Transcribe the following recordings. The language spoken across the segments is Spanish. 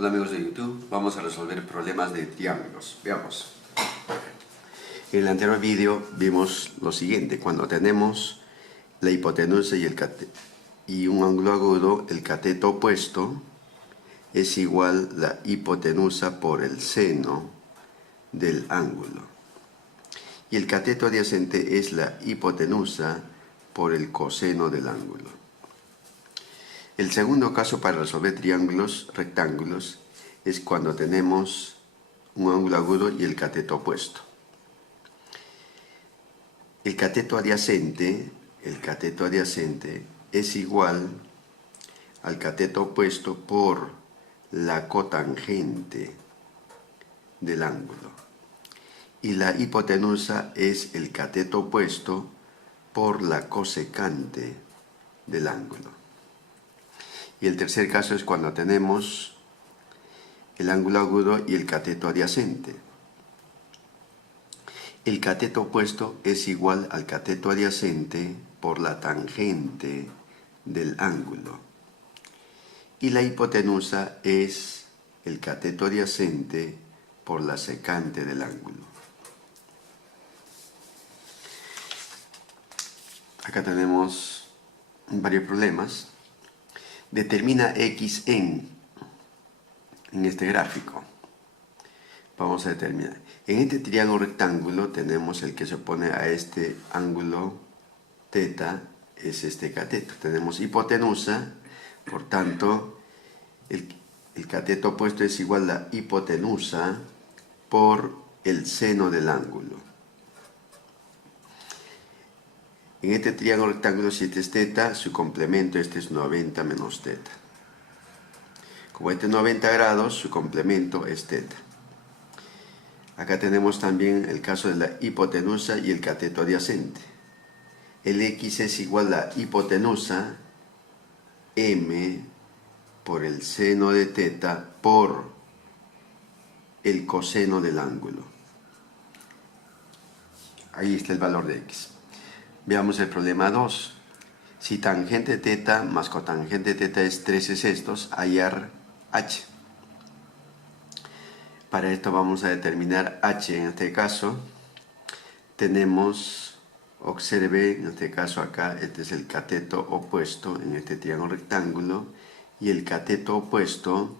Hola amigos de YouTube, vamos a resolver problemas de triángulos. Veamos. En el anterior vídeo vimos lo siguiente: cuando tenemos la hipotenusa y un ángulo agudo, el cateto opuesto es igual la hipotenusa por el seno del ángulo. Y el cateto adyacente es la hipotenusa por el coseno del ángulo. El segundo caso para resolver triángulos rectángulos es cuando tenemos un ángulo agudo y el cateto opuesto. El cateto adyacente es igual al cateto opuesto por la cotangente del ángulo. Y la hipotenusa es el cateto opuesto por la cosecante del ángulo. Y el tercer caso es cuando tenemos el ángulo agudo y el cateto adyacente. El cateto opuesto es igual al cateto adyacente por la tangente del ángulo. Y la hipotenusa es el cateto adyacente por la secante del ángulo. Acá tenemos varios problemas. Determina x en este gráfico. Vamos a determinar. En este triángulo rectángulo tenemos el que se opone a este ángulo θ, es este cateto. Tenemos hipotenusa, por tanto, el cateto opuesto es igual a la hipotenusa por el seno del ángulo. En este triángulo rectángulo, si este es θ, su complemento este es 90 menos θ. Como este es 90 grados, su complemento es θ. Acá tenemos también el caso de la hipotenusa y el cateto adyacente. El x es igual a hipotenusa m por el seno de θ por el coseno del ángulo. Ahí está el valor de x. Veamos el problema 2. Si tangente θ más cotangente θ es 13/6, hallar h. Para esto vamos a determinar h. En este caso tenemos, observe, en este caso acá, este es el cateto opuesto en este triángulo rectángulo, y el cateto opuesto,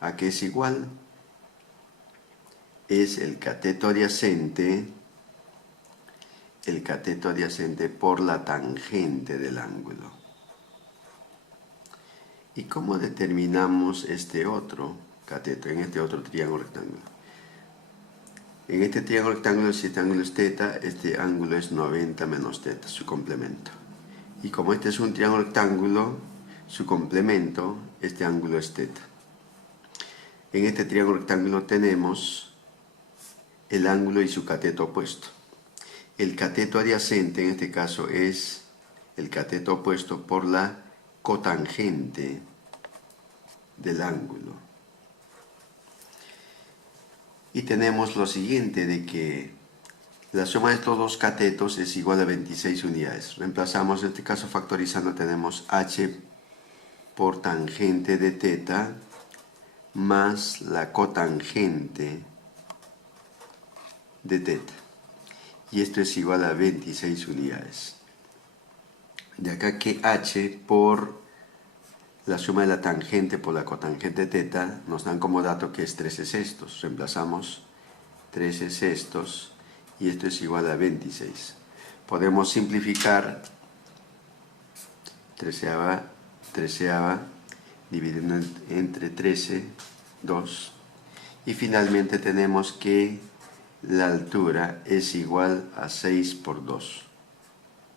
¿a qué es igual? Es el cateto adyacente por la tangente del ángulo. ¿Y cómo determinamos este otro cateto en este otro triángulo rectángulo? En este triángulo rectángulo, si este ángulo es θ, este ángulo es 90 menos θ, su complemento. Y como este es un triángulo rectángulo, su complemento, este ángulo es θ. En este triángulo rectángulo tenemos el ángulo y su cateto opuesto. El cateto adyacente en este caso es el cateto opuesto por la cotangente del ángulo. Y tenemos lo siguiente, de que la suma de estos dos catetos es igual a 26 unidades. Reemplazamos, en este caso factorizando, tenemos h por tangente de θ más la cotangente de θ. Y esto es igual a 26 unidades. De acá que h por la suma de la tangente por la cotangente de θ nos dan como dato que es 13/6. Reemplazamos 13/6 y esto es igual a 26. Podemos simplificar treceava dividiendo entre 13, 2. Y finalmente tenemos que la altura es igual a 6 por 2,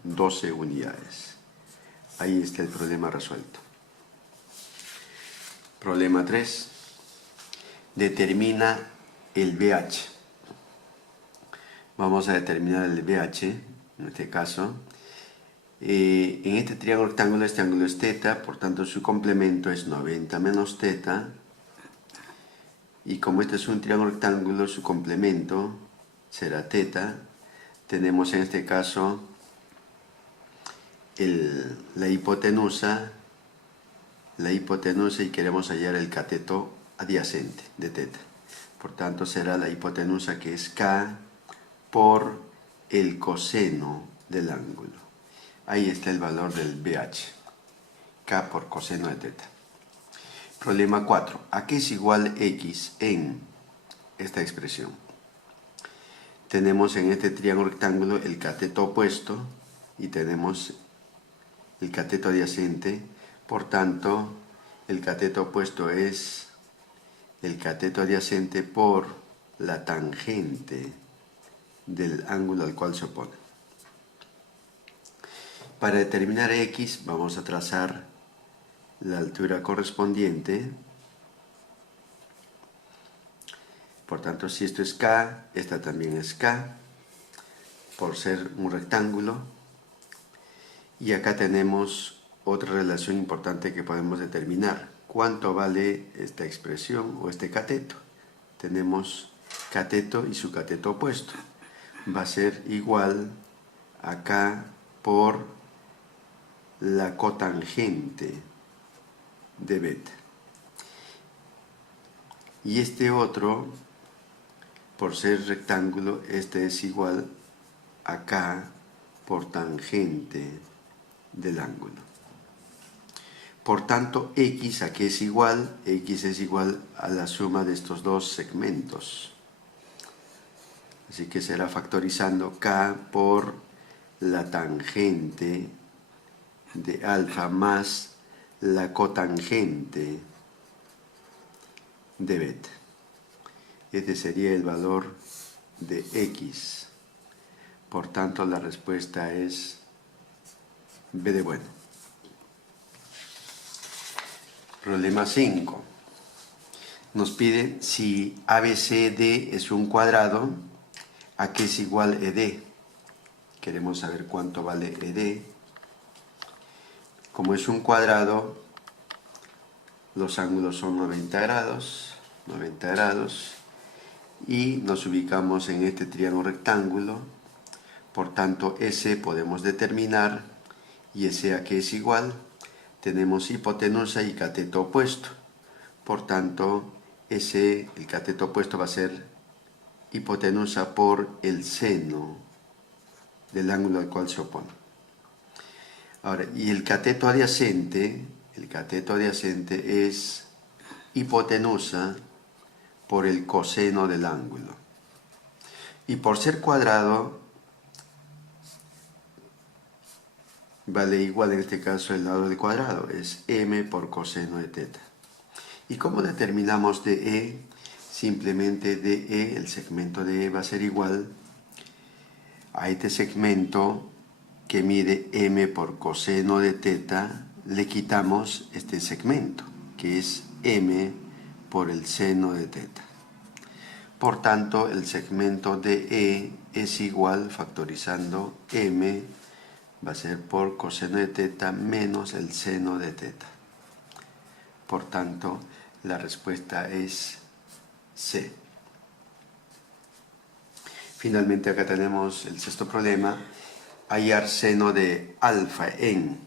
12 unidades. Ahí está el problema resuelto. Problema 3. Determina el BH. Vamos a determinar el BH, en este caso. En este triángulo rectángulo, este ángulo es θ, por tanto su complemento es 90 menos θ. Y como este es un triángulo rectángulo, su complemento será θ. Tenemos en este caso la hipotenusa la hipotenusa y queremos hallar el cateto adyacente de teta. Por tanto, será la hipotenusa, que es K por el coseno del ángulo. Ahí está el valor del BH. K por coseno de teta. Problema 4. ¿A qué es igual X en esta expresión? Tenemos en este triángulo rectángulo el cateto opuesto y tenemos el cateto adyacente. Por tanto, el cateto opuesto es el cateto adyacente por la tangente del ángulo al cual se opone. Para determinar X vamos a trazar la altura correspondiente. Por tanto, si esto es K, esta también es K, por ser un rectángulo. Y acá tenemos otra relación importante que podemos determinar. ¿Cuánto vale esta expresión o este cateto? Tenemos cateto y su cateto opuesto. Va a ser igual a K por la cotangente de beta. Y este otro, por ser rectángulo, este es igual a K por tangente del ángulo. Por tanto, X, ¿a qué es igual? X es igual a la suma de estos dos segmentos. Así que será factorizando K por la tangente de alfa más la cotangente de beta. Este sería el valor de X. Por tanto, la respuesta es B de bueno. Problema 5. Nos pide si ABCD es un cuadrado, ¿a qué es igual ED? Queremos saber cuánto vale ED. Como es un cuadrado, los ángulos son 90 grados, y nos ubicamos en este triángulo rectángulo. Por tanto, S podemos determinar, y S a qué es igual. Tenemos hipotenusa y cateto opuesto. Por tanto, S, el cateto opuesto, va a ser hipotenusa por el seno del ángulo al cual se opone. Ahora, y el cateto adyacente es hipotenusa por el coseno del ángulo. Y por ser cuadrado, vale igual en este caso el lado del cuadrado, es m por coseno de teta. ¿Y cómo determinamos DE? Simplemente DE, el segmento DE va a ser igual a este segmento que mide m por coseno de teta, le quitamos este segmento, que es m por el seno de teta. Por tanto, el segmento DE es igual, factorizando m, va a ser por coseno de teta menos el seno de teta. Por tanto, la respuesta es C. Finalmente, acá tenemos el sexto problema, hallar seno de alfa en.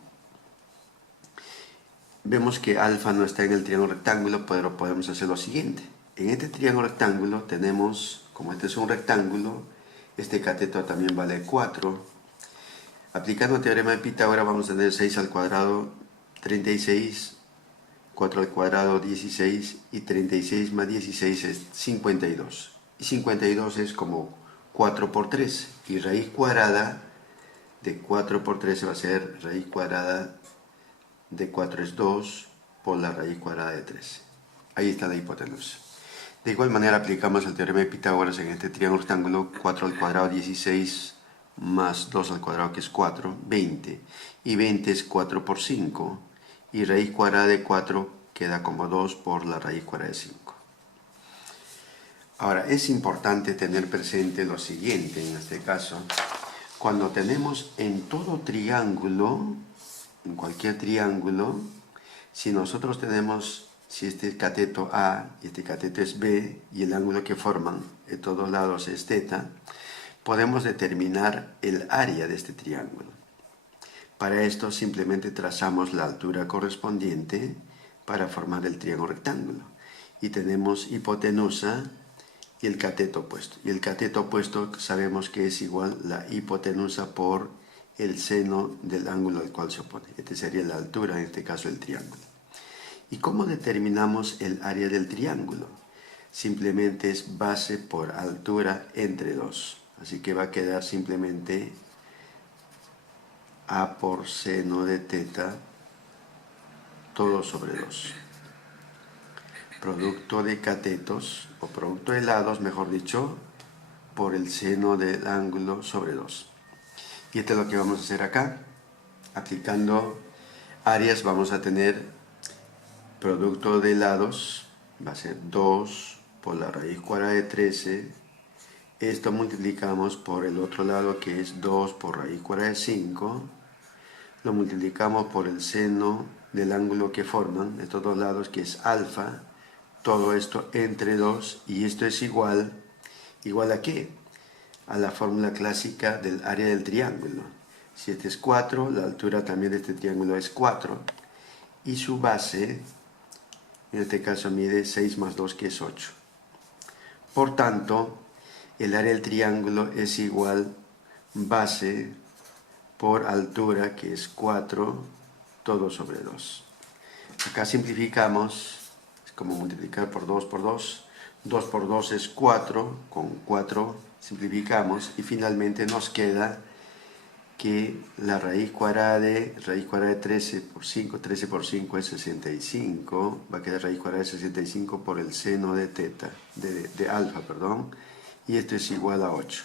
Vemos que alfa no está en el triángulo rectángulo, pero podemos hacer lo siguiente. En este triángulo rectángulo tenemos, como este es un rectángulo, este cateto también vale 4. Aplicando el teorema de Pitágoras vamos a tener 6 al cuadrado 36, 4 al cuadrado 16 y 36 más 16 es 52. Y 52 es como 4 por 13 y raíz cuadrada de 4 por 13 va a ser raíz cuadrada de 4 es 2 por la raíz cuadrada de 13. Ahí está la hipotenusa. De igual manera aplicamos el teorema de Pitágoras en este triángulo rectángulo. 4 al cuadrado 16 más 2 al cuadrado que es 4, 20. Y 20 es 4 por 5. Y raíz cuadrada de 4 queda como 2 por la raíz cuadrada de 5. Ahora, es importante tener presente lo siguiente en este caso. Cuando tenemos en todo triángulo, en cualquier triángulo, si nosotros tenemos, si este es cateto A y este cateto es B y el ángulo que forman de todos lados es θ, podemos determinar el área de este triángulo. Para esto simplemente trazamos la altura correspondiente para formar el triángulo rectángulo. Y tenemos hipotenusa y el cateto opuesto. Y el cateto opuesto sabemos que es igual la hipotenusa por el seno del ángulo al cual se opone. Esta sería la altura, en este caso, del triángulo. ¿Y cómo determinamos el área del triángulo? Simplemente es base por altura entre 2. Así que va a quedar simplemente A por seno de teta, todo sobre 2. Producto de catetos, o producto de lados, mejor dicho, por el seno del ángulo sobre 2. Y esto es lo que vamos a hacer acá. Aplicando áreas vamos a tener producto de lados, va a ser 2 por la raíz cuadrada de 13. Esto multiplicamos por el otro lado, que es 2 por raíz cuadrada de 5. Lo multiplicamos por el seno del ángulo que forman estos dos lados, que es alfa. Todo esto entre 2, y esto es igual ¿a qué? A la fórmula clásica del área del triángulo. Si este es 4, la altura también de este triángulo es 4, y su base, en este caso mide 6 más 2, que es 8. Por tanto, el área del triángulo es igual base por altura, que es 4, todo sobre 2. Acá simplificamos, es como multiplicar por 2 por 2. 2 por 2 es 4, con 4 simplificamos y finalmente nos queda que la raíz cuadrada de 13 por 5, 13 por 5 es 65, va a quedar raíz cuadrada de 65 por el seno de teta, de alfa, perdón, y esto es igual a 8.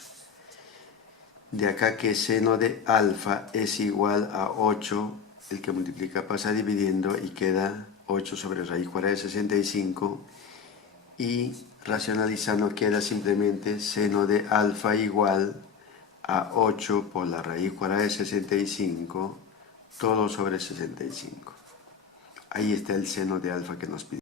De acá que seno de alfa es igual a 8, el que multiplica pasa dividiendo y queda 8 sobre raíz cuadrada de 65, y racionalizando queda simplemente seno de alfa igual a 8 por la raíz cuadrada de 65, todo sobre 65. Ahí está el seno de alfa que nos pide.